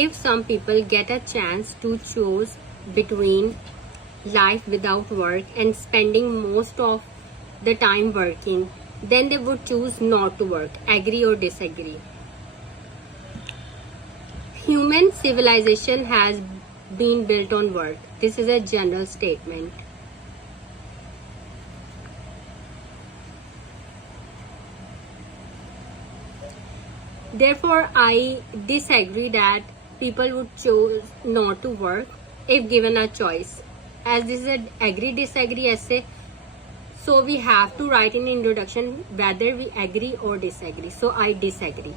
If some people get a chance to choose between life without work and spending most of the time working, then they would choose not to work. Agree or disagree? Human civilization has been built on work. This is a general statement. Therefore, I disagree that people would choose not to work if given a choice. As this is an agree disagree essay, so we have to write in introduction whether we agree or disagree. So I disagree.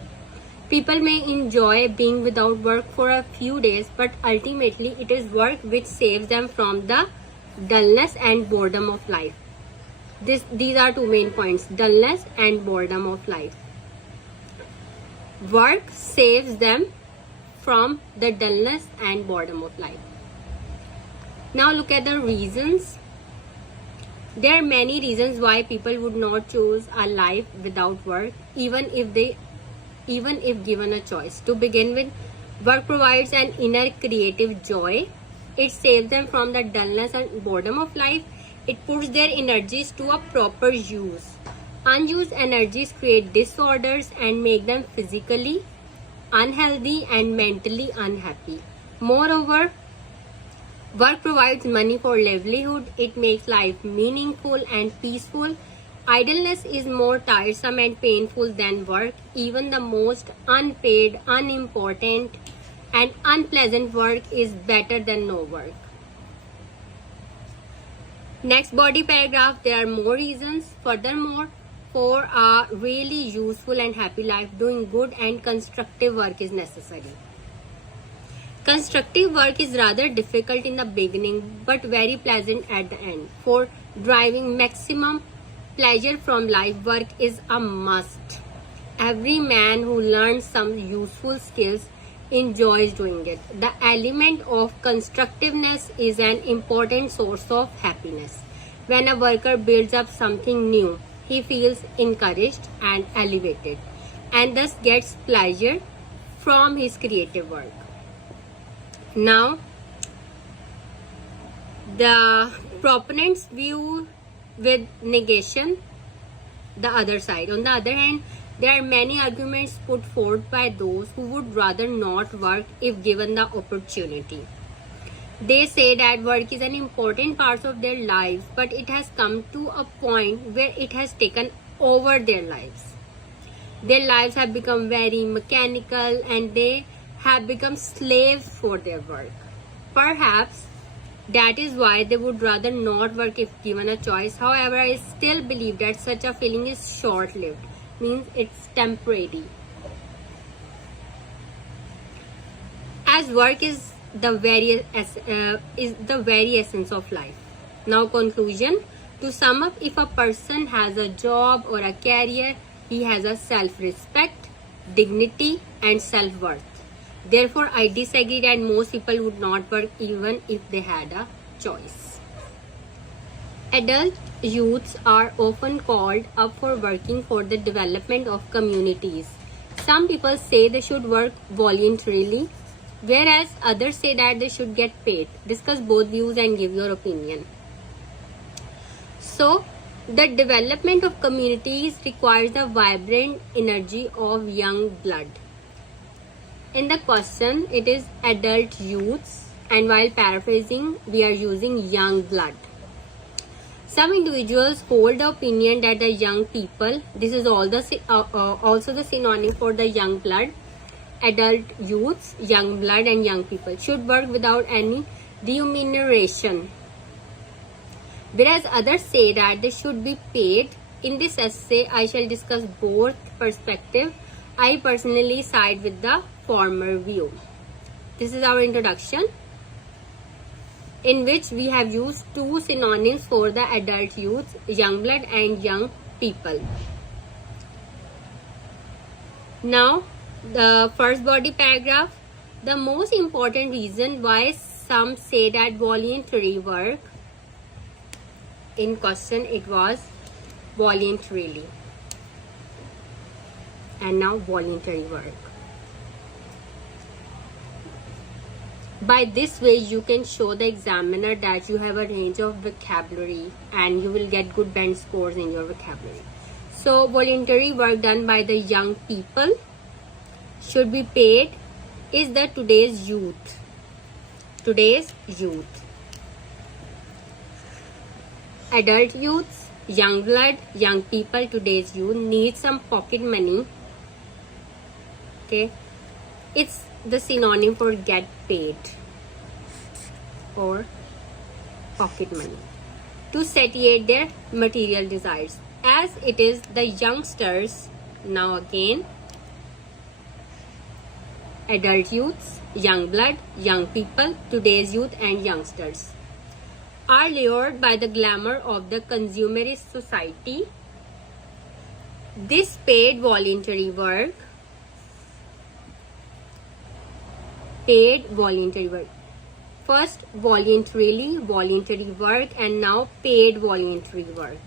People may enjoy being without work for a few days, but ultimately it is work which saves them from the dullness and boredom of life. These are two main points: dullness and boredom of life. Work saves them from the dullness and boredom of life. Now look at the reasons. There are many reasons why people would not choose a life without work, even if given a choice. To begin with, work provides an inner creative joy. It saves them from the dullness and boredom of life. It puts their energies to a proper use. Unused energies create disorders and make them physically unhealthy and mentally unhappy. Moreover, work provides money for livelihood. It makes life meaningful and peaceful. Idleness is more tiresome and painful than work. Even the most unpaid, unimportant, and unpleasant work is better than no work. Next body paragraph, there are more reasons. Furthermore, for a really useful and happy life, doing good and constructive work is necessary. Constructive work is rather difficult in the beginning but very pleasant at the end. For deriving maximum pleasure from life, work is a must. Every man who learns some useful skills enjoys doing it. The element of constructiveness is an important source of happiness. When a worker builds up something new, he feels encouraged and elevated, and thus gets pleasure from his creative work. Now, the proponents view with negation the other side. On the other hand, there are many arguments put forth by those who would rather not work if given the opportunity. They say that work is an important part of their lives, but it has come to a point where it has taken over their lives. Their lives have become very mechanical and they have become slaves for their work. Perhaps that is why they would rather not work if given a choice. However, I still believe that such a feeling is short-lived, means it's temporary. As work is the very essence of life. Now conclusion. To sum up, if a person has a job or a career, he has a self-respect, dignity and self-worth. Therefore, I disagree that most people would not work even if they had a choice. Adult youths are often called up for working for the development of communities. Some people say they should work voluntarily, whereas others say that they should get paid. Discuss both views and give your opinion. So, the development of communities requires the vibrant energy of young blood. In the question, it is adult youths, and while paraphrasing, we are using young blood. Some individuals hold the opinion that the young people, this is also the synonym for the young blood, adult youths, young blood and young people, should work without any remuneration, whereas others say that they should be paid. In this essay, I shall discuss both perspectives. I personally side with the former view. This is our introduction, in which we have used two synonyms for the adult youth, young blood and young people. Now, the first body paragraph, the most important reason why some say that voluntary work, in question it was voluntarily, and now voluntary work. By this way, you can show the examiner that you have a range of vocabulary and you will get good band scores in your vocabulary. So, voluntary work done by the young people should be paid is the today's youth. Today's youth. Adult youths, young blood, young people, today's youth need some pocket money. Okay. It's the synonym for get paid or pocket money to satiate their material desires. As it is the youngsters, now again, adult youths, young blood, young people, today's youth and youngsters are lured by the glamour of the consumerist society. This paid voluntary work, first voluntary work and now paid voluntary work,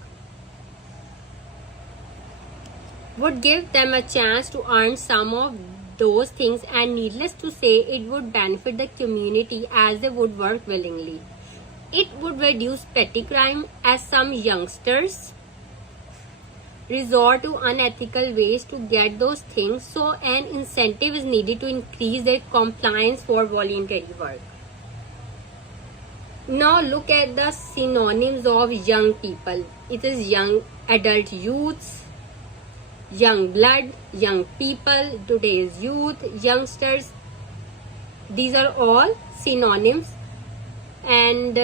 would give them a chance to earn some of those things, and needless to say, it would benefit the community as they would work willingly. It would reduce petty crime as some youngsters resort to unethical ways to get those things, so an incentive is needed to increase their compliance for voluntary work. Now look at the synonyms of young people. It is young adult youths, young blood, young people, today's youth, youngsters. These are all synonyms. And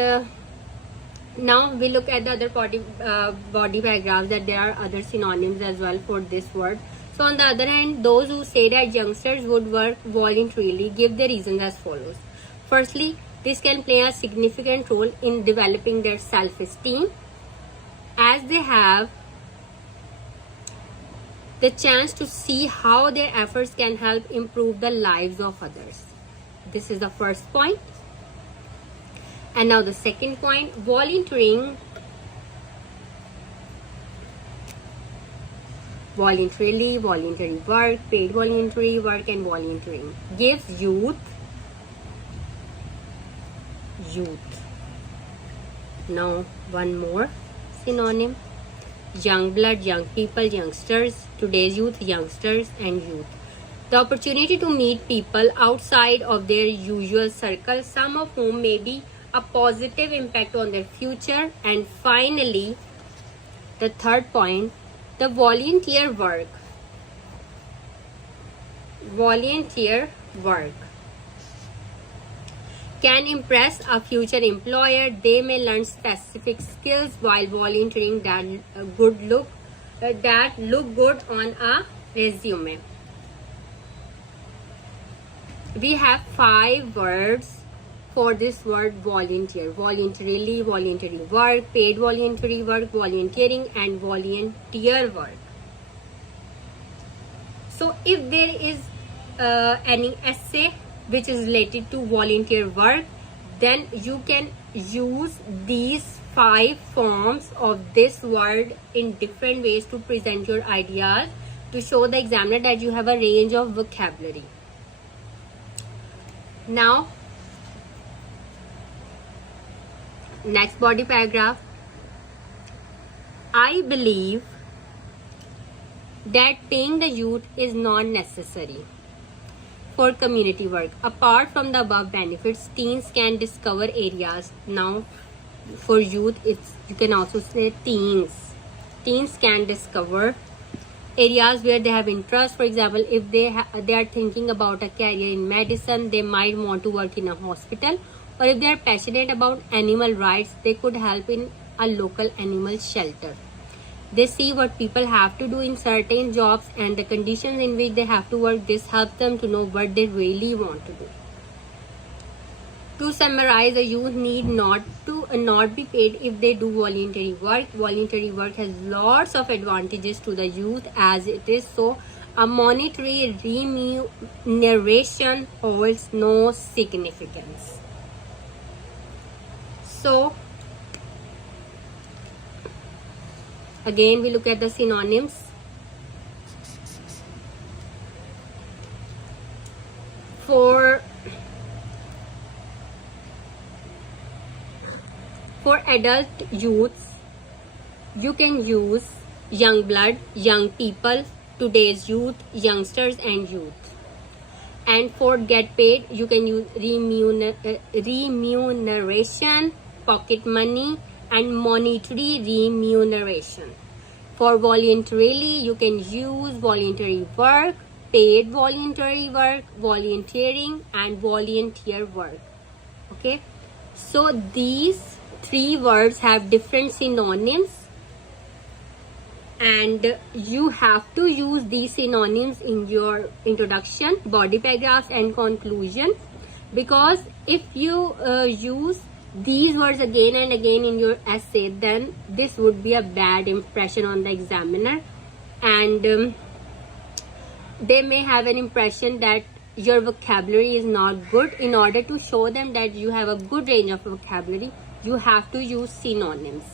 now we look at the other body paragraphs that there are other synonyms as well for this word. So on the other hand, those who say that youngsters would work voluntarily give their reasons as follows. Firstly, this can play a significant role in developing their self-esteem as they have the chance to see how their efforts can help improve the lives of others. This is the first point. And now the second point, volunteering, voluntarily, voluntary work, paid voluntary work and volunteering gives youth. Now one more synonym, young blood, young people, youngsters, today's youth, youngsters and youth. The opportunity to meet people outside of their usual circle, some of whom may be a positive impact on their future. And finally, the third point, the volunteer work. Volunteer work can impress a future employer. They may learn specific skills while volunteering that look good on a resume. We have 5 words for this word volunteer: voluntarily, voluntary work, paid voluntary work, volunteering and volunteer work. So if there is any essay which is related to volunteer work, then you can use these 5 forms of this word in different ways to present your ideas, to show the examiner that you have a range of vocabulary. Now, next body paragraph. I believe that paying the youth is not necessary for community work. Apart from the above benefits, teens can discover areas. Now, for youth, you can also say teens. Teens can discover areas where they have interest. For example, if they are thinking about a career in medicine, they might want to work in a hospital. Or if they are passionate about animal rights, they could help in a local animal shelter. They see what people have to do in certain jobs and the conditions in which they have to work. This helps them to know what they really want to do. To summarize, the youth need not be paid if they do voluntary work. Voluntary work has lots of advantages to the youth as it is, so a monetary remuneration holds no significance. So again, we look at the synonyms. For adult youths, you can use young blood, young people, today's youth, youngsters and youth. And for get paid, you can use remuneration, pocket money and monetary remuneration. For voluntarily, you can use voluntary work, paid voluntary work, volunteering and volunteer work. Okay, so these three words have different synonyms, and you have to use these synonyms in your introduction, body paragraphs and conclusion, because if you use these words again and again in your essay, then this would be a bad impression on the examiner, and they may have an impression that your vocabulary is not good. In order to show them that you have a good range of vocabulary, you have to use synonyms.